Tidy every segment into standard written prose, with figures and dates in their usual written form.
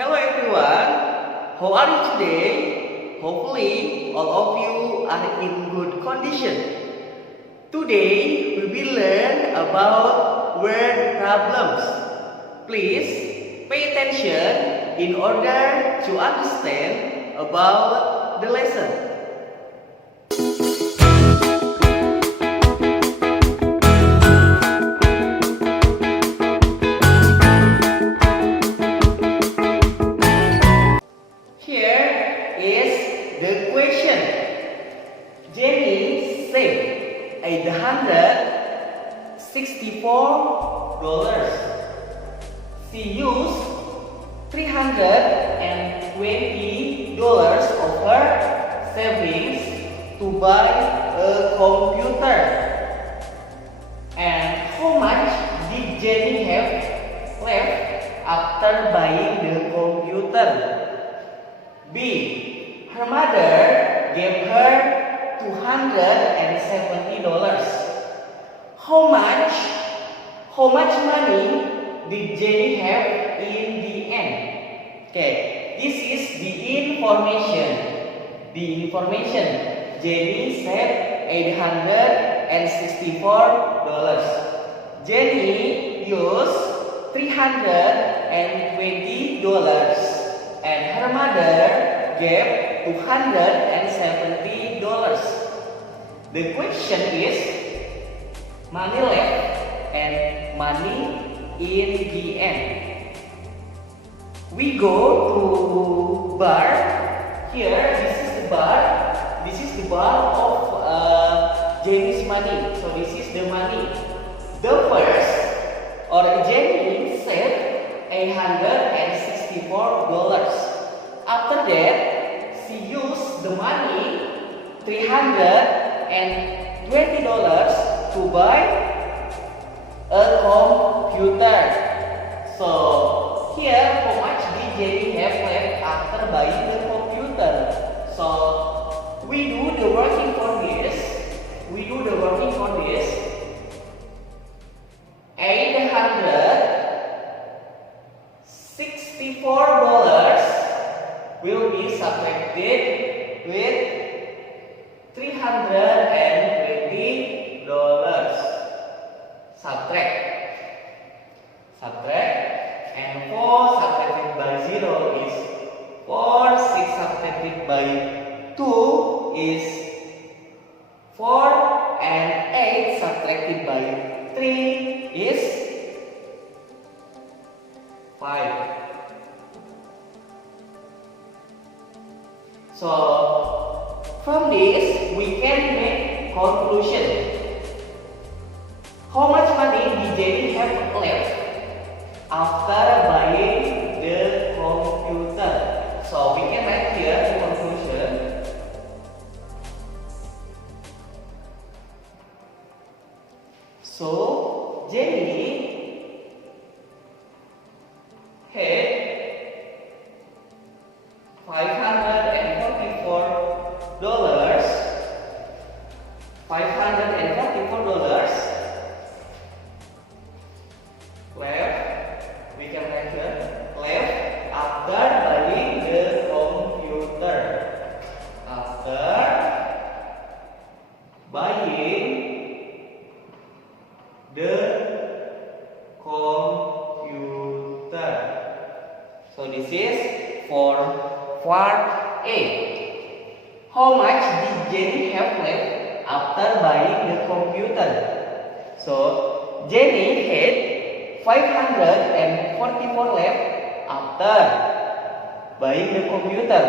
Hello everyone, how are you today? Hopefully all of you are in good condition. Today we will learn about word problems. Please pay attention in order to understand about the lesson. Here is the question. Jenny saved $864. She used $320 of her savings to buy a computer. And how much did Jenny have left after buying the computer? B. Her mother gave her $270. How much money did Jenny have in the end? Okay, this is the information. Jenny saved $864. Jenny used $320 and her mother gave $270. The question is money left and money in the end. We go to bar. Here, this is the bar. This is the bar of Jenny's money. So this is the money. The first, Jenny saved $864. After that, she used the money $320 to buy a computer. So here, how much did Jenny have left after buying the computer? So we do the working for this. $864 will be subtracted with $320. Subtract, and 4 subtracted by 0 is 4. 6 subtracted by 2 is 4, and 8 subtracted by 3 is 5. So from this we can make conclusion. How much money did Jenny have left after buying the computer? So we can write here the conclusion. So Jenny had $544 left. We can write here left after buying the computer. After buying the computer. So this is for part A. How much did Jenny have left after buying the computer? So Jenny had $544 left after buying the computer.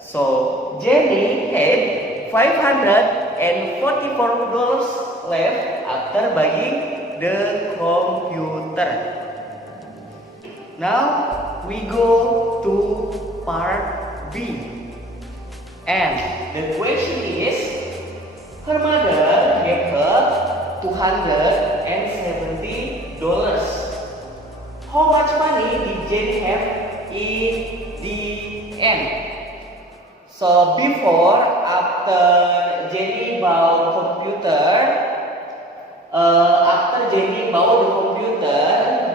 So Jenny had $544 left after buying the computer. Now we go to part B. And the question is, her mother gave her $270. How much money did Jenny have in the end? So after Jenny bought the computer,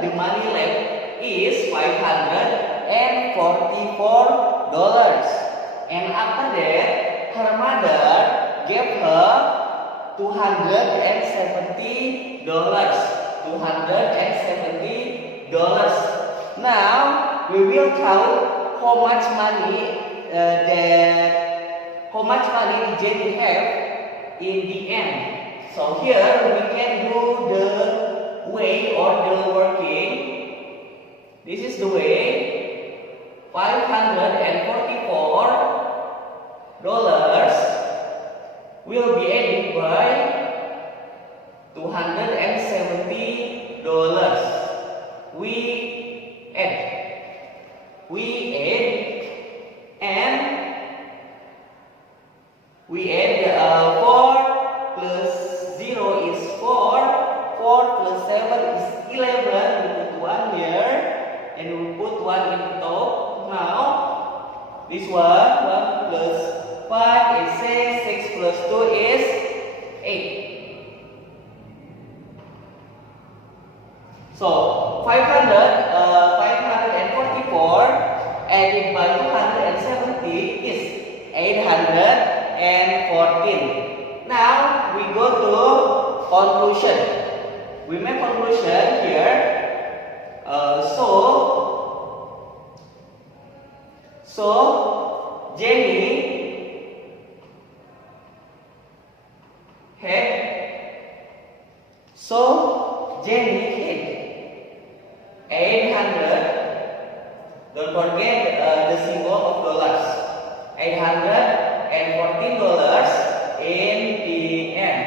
the money left is $544. $344. And after that, her mother gave her $270. $270. Now we will count how much money Jenny have in the end. So here we can do the way or the working. This is the way. $544 will be added by $270. We add, and we add 4 plus 0 is 4, 4 plus 7 is 11. We put 1 here, and we put 1 in the top. Now, this one, 1 plus 5 is 6, 6 plus 2 is 8. So, 544 added by 270 is 814. Now, we go to conclusion. We make conclusion here. So Jenny had 800. Don't forget the symbol of dollars. $814 in the end.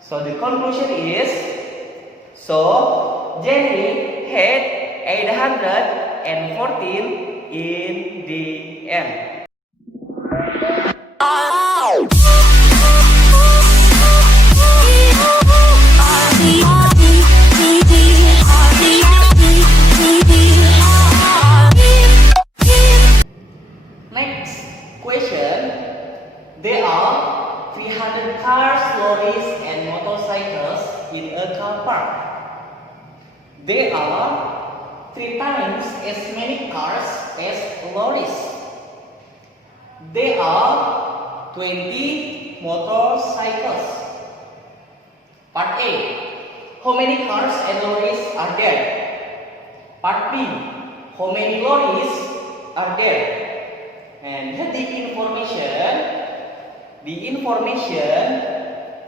So the conclusion is, Jenny had 814 in the end. Next question. There are 300 cars, lorries, and motorcycles in a car park. There are 3 times as many cars as lorries. There are 20 motorcycles. Part A. How many cars and lorries are there? Part B. How many lorries are there? And the information,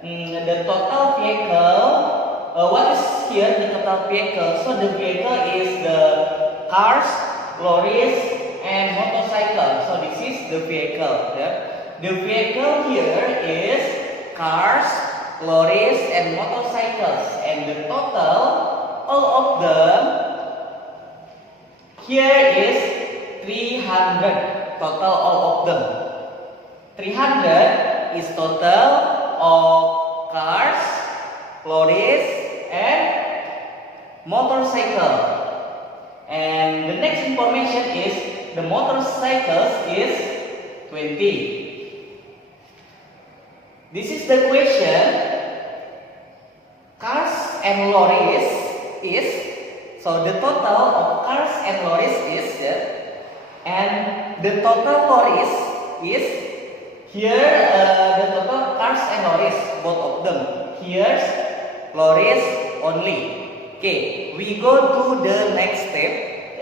the total vehicle, what is here the total vehicle? So the vehicle is the cars, lorries, and motorcycles. So this is the vehicle. The vehicle here is cars, lorries, and motorcycles. And the total, all of them, here is 300. Total all of them. 300 is total of cars, lorries, and motorcycle. And the next information is the motorcycles is 20. This is the question. Cars and lorries is, so the total of cars and lorries is, and the total lorries is, here the total cars and lorries, both of them. Here's lorries only. Okay, we go to the next step,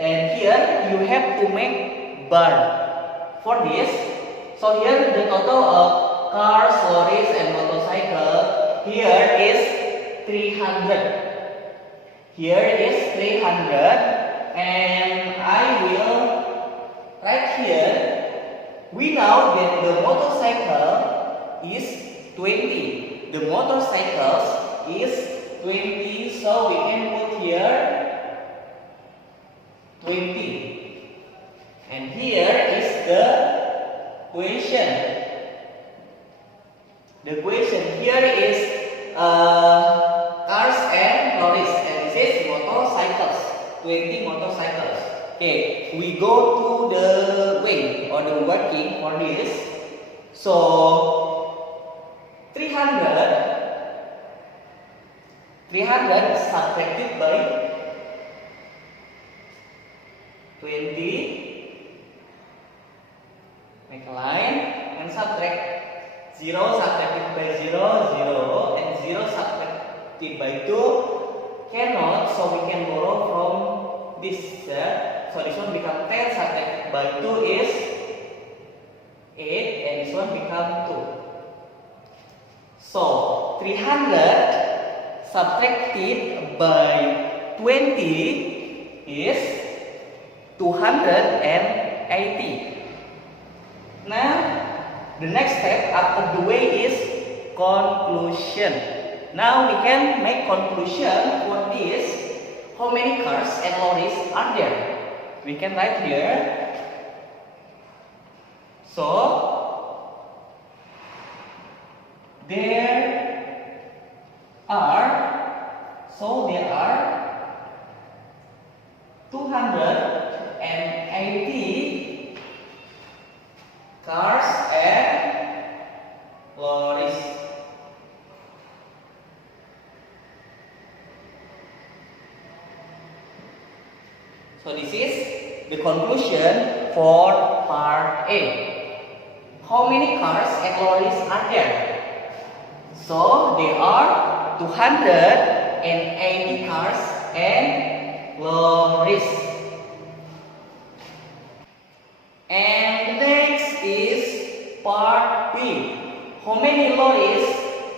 and here you have to make bar. For this, so here the total of cars, lorries, and motorcycle, here is 300. Here is 300, and I will write here. We know that the motorcycle is 20. The motorcycles is 20, so we can put here 20. And here is the question. The question here is cars and lorries, and this is motorcycles. 20 motorcycles. Okay, we go to the way or the working for this. So 300 300 subtracted by 20. Make a line and subtract 0 subtracted by 0, 0, and 0 subtracted by 2 cannot, so we can borrow from this. So this one become 10 subtracted by 2 is 8, and this one become 2. So 300 subtracted by 20 is 280. Now the next step after the way is conclusion. Now we can make conclusion for this. How many cars and lorries are there? We can write here. So there are 280 cars and lorries. So this is the conclusion for part A. How many cars and lorries are there? So there are 280 cars and lorries. And next is part B. How many lorries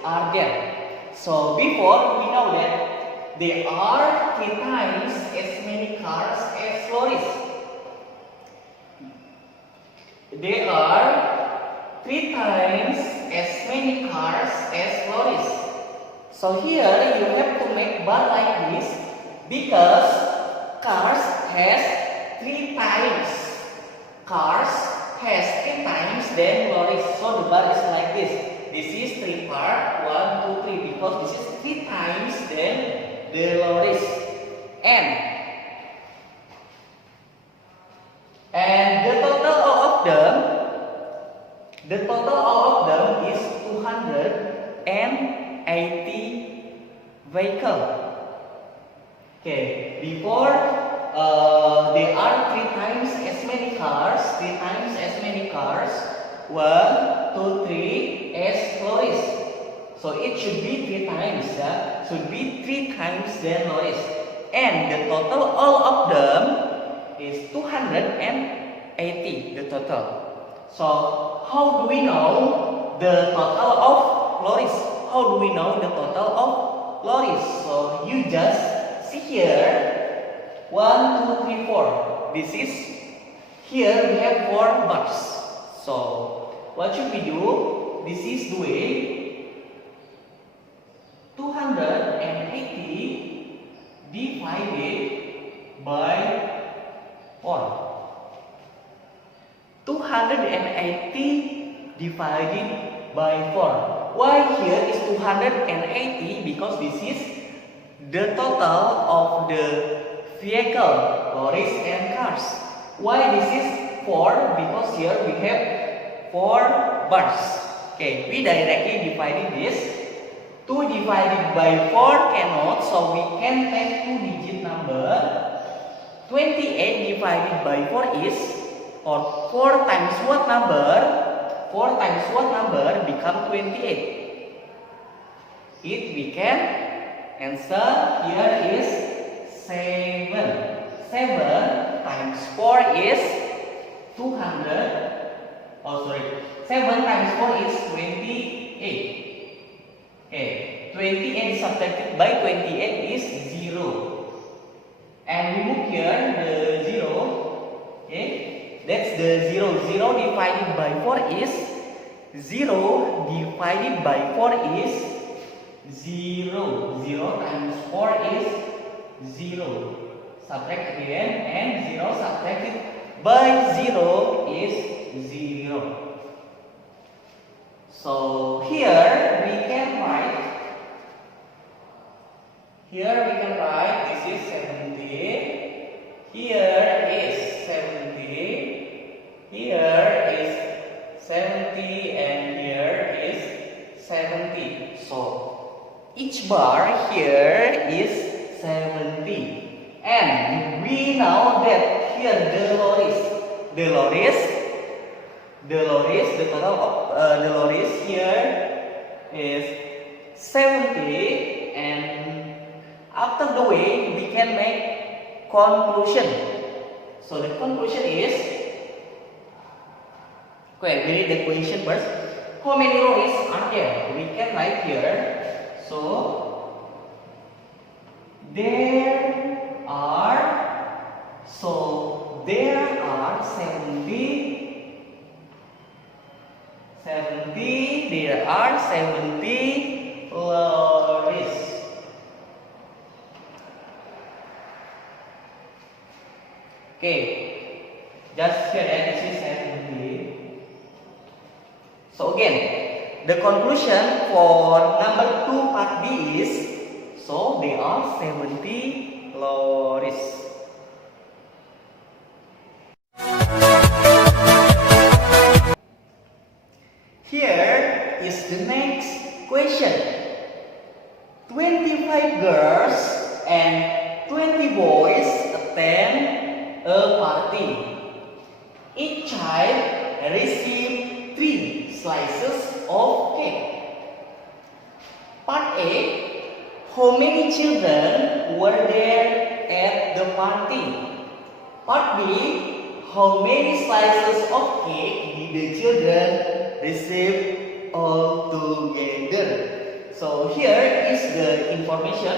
are there? So before we know that there are 3 times as many cars as lorries. There are 3 times as many cars as lorries. So here you have to make bar like this because cars has 3 times. Cars has 3 times than lorries. So the bar is like this. This is 3 part 1, 2, 3 because this is 3 times than the lorries. And the total of them is 280 vehicle. Okay, before there are 3 times as many cars, 1, 2, 3 as lorries. So it should be 3 times, should be 3 times than lorries. And the total all of them is 280, the total. So how do we know the total of lorries? How do we know the total of lorries? So you just see here 1, 2, 3, 4. This is here we have 4 bars. So what should we do? This is the way 280 divided by 4. 280 divided by 4. Why here is 280? Because this is the total of the vehicle, lorries and cars. Why this is 4? Because here we have 4 bars. Okay, we directly divided this. 2 divided by 4 cannot, so we can take 2-digit number. 28 divided by 4 is, or 4 times what number? 4 times what number become 28. It we can answer here is 7. 7 times 4 is 200. Oh sorry, 7 times 4 is 28. Okay, 28 subtracted by 28 is 0. And we move here the 0. Okay, that's the 0. 0 divided by 4 is 0 divided by 4 is 0. 0 times 4 is 0. Subtract again, and 0 subtracted by 0 is 0. So here we can write. This is 70. Here is 70. Here is 70, and here is 70. So Each bar here is 70. And we know that here Dolores, the total of Dolores here is 70. And after the way, we can make conclusion. So the conclusion is, okay, we read the question first. How many lorries are there? We can write here. So there are 70 lorries. Okay, just here and this is 70. So again, the conclusion for number 2 part B is, so they are 70 lorries. Here is the next question. 25 girls and 20 boys attend a party. Each child received 3 slices of cake. Part A. How many children were there at the party? Part B. How many slices of cake did the children receive all together? So here is the information.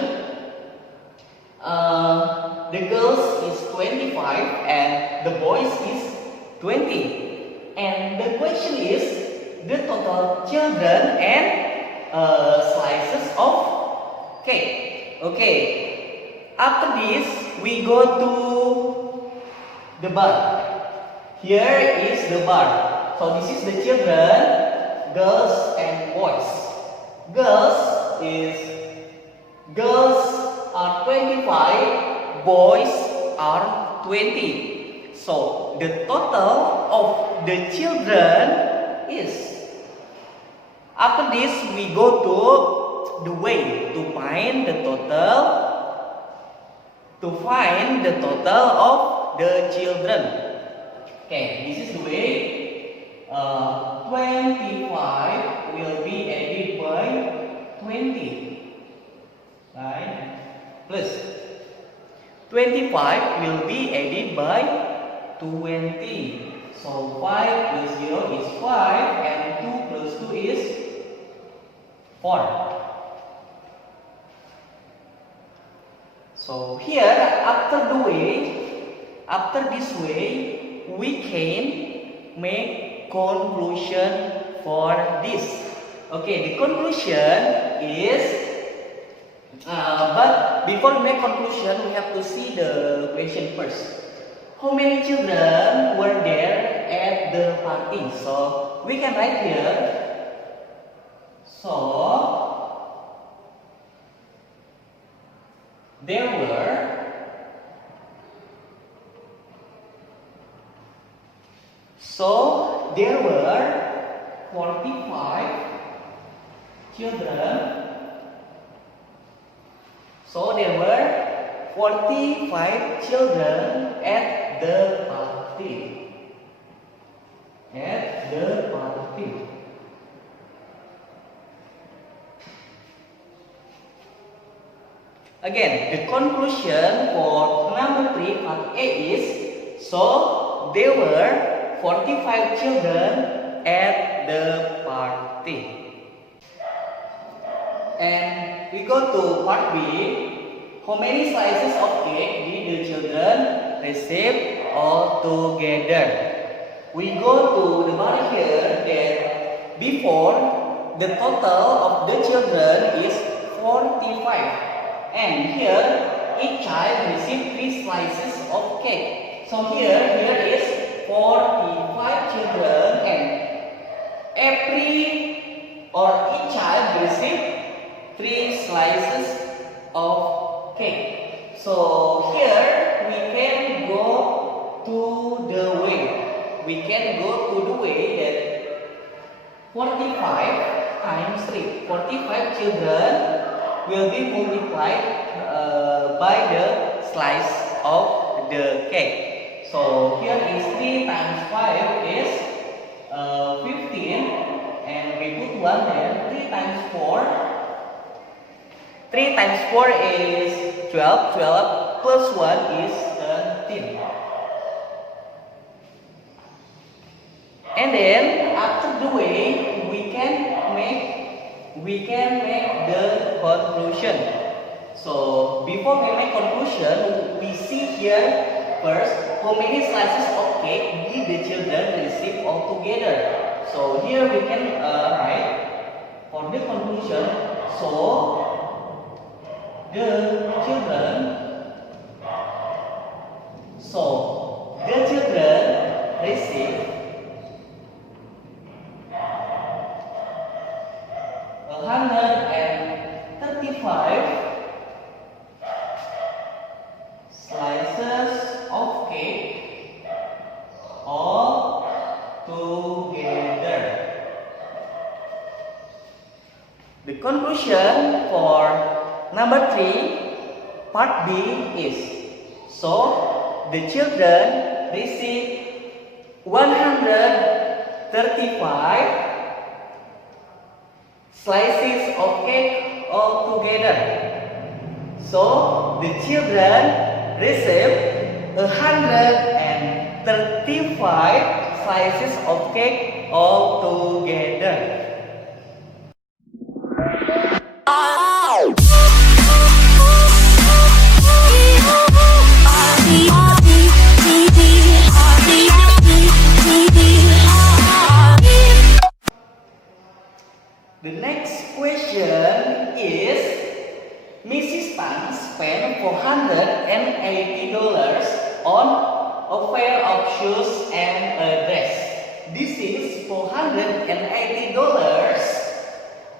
The girls is 25 and the boys is 20. And the question is the total children and slices of cake. Okay. After this, we go to the bar. Here is the bar. So this is the children, girls and boys. Girls are 25, boys are 20. So the total of the children is. After this, we go to the way to find the total. To find the total of the children. Okay, this is the way. 25 will be added by 20. Right? Plus 25 will be added by 20. So 5 plus 0 is 5 and 2 plus 2 is 4. So here after this way we can make conclusion for this. Okay, the conclusion is but before we make conclusion we have to see the question first. How many children were there at the party? So we can write here. So there were 45 children. So there were 45 children at the party. At the party. Again, the conclusion for number 3 part A is, so there were 45 children at the party. And we go to part B. How many slices of cake did the children receive all together? We go to the bar here that before the total of the children is 45. And here each child received 3 slices of cake. So here is 45 children and each child received 3 slices of cake. So here we can go to the way. We can go to the way that 45 times 3. 45 children will be multiplied by the slice of the cake. So here is 3 times 5 is 15, and we put 1 there. 3 times 4. 3 times 4 is 12. 12 plus 1 is 13. And then after doing, we can make the conclusion. So before we make conclusion, we see here first how many slices of cake did the children receive altogether. So here we can write for the conclusion. So the children receive 135 slices of cake all together. The conclusion for number 3, part B is, so the children receive 135 slices of cake all together. So the children receive 135 slices of cake all together. The next question is, Mrs. Tan spent $480 on a pair of shoes and a dress. This is $480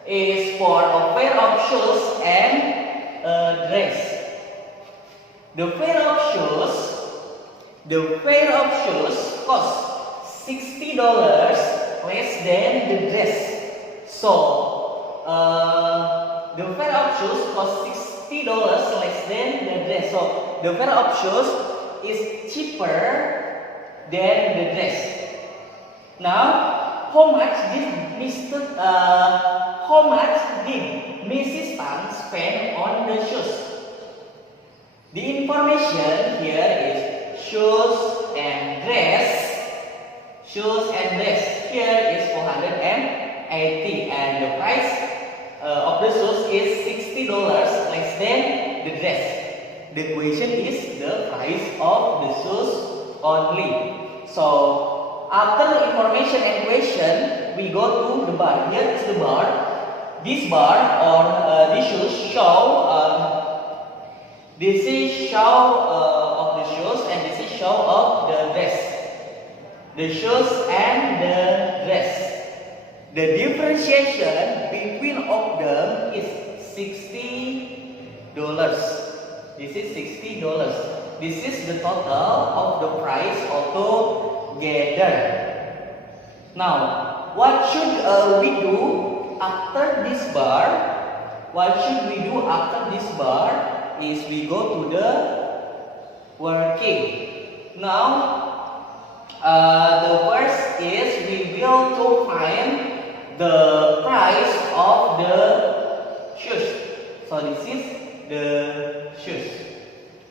is for a pair of shoes and a dress. The pair of shoes cost $60 less than the dress. So the pair of shoes cost $60 less than the dress. So the pair of shoes is cheaper than the dress. Now, how much did Mrs. Tan spend on the shoes? The information here is shoes and dress. Shoes and dress. Here is 480, and the price of the shoes is $60 less than the dress. The question is the price of the shoes only. So after the information and question, we go to the bar. Here is the bar. This bar or this shoes show this is show of the shoes, and this is show of the dress. The shoes and the dress. The differentiation between of them is $60. This is $60. This is the total of the price altogether. Now, what should we do after this bar? What should we do after this bar is we go to the working. Now, the first is we will to find the price of the shoes. So this is the shoes.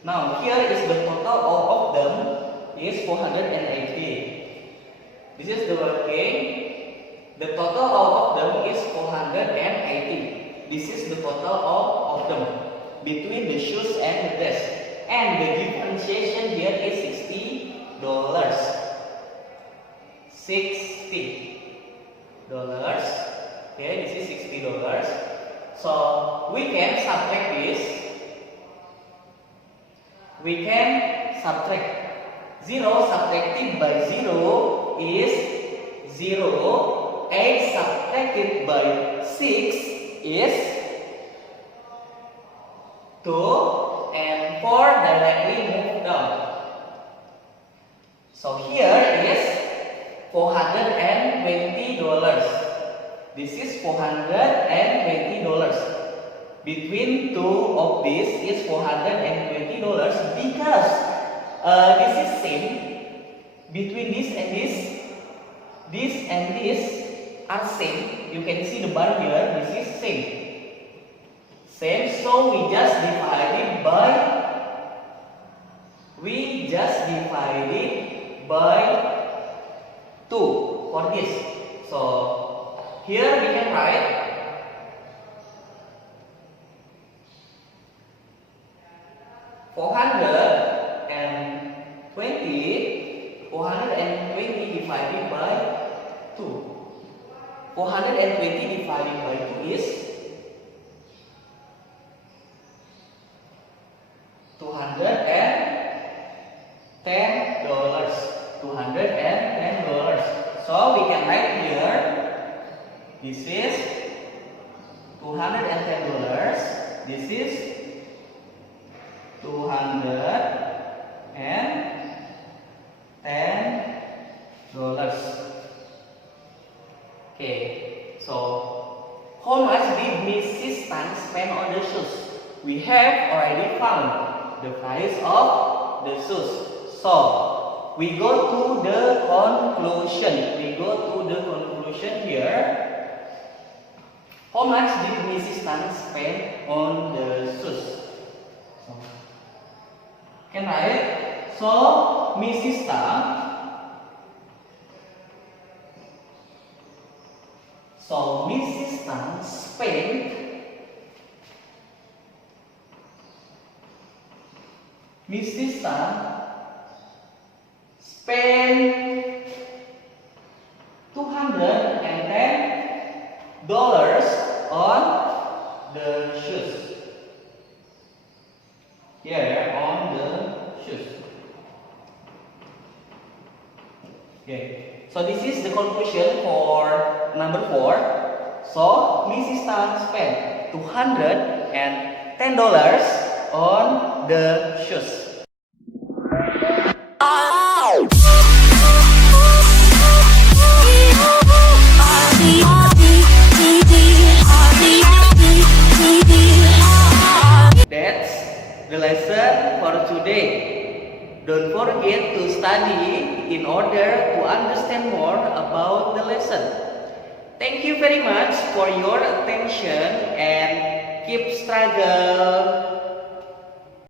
Now here is the total of them is 480. This is the working. The total of them is 480. This is the total of them between the shoes and the dress. And the differentiation here is $60. $60. Okay, this is $60. So we can subtract this. We can subtract 0 subtracted by 0 is 0. 8 subtracted by 6 is 2, and 4 directly move down. So here is $420. This is $420 between two of these is $420 because this is same between this and this are same. You can see the bar here, this is same. So we just divide it by 2 for this. So here we can write $420 divided by 2. 420 divided by 2 is $210. So we can write here, this is $210. This is $210. Okay, so how much did Mrs. Tan spend on the shoes? We have already found the price of the shoes. So we go to the conclusion. Here. How much did Mrs. Tan spend on the shoes? So, can write. So Mrs. Tan spent $210 on the shoes. Here on the shoes. Okay. So this is the conclusion for number 4. So Mrs. Tan spent $210 on the shoes. That's the lesson for today. Don't forget to study in order to understand more about the lesson. Thank you very much for your attention and keep struggle.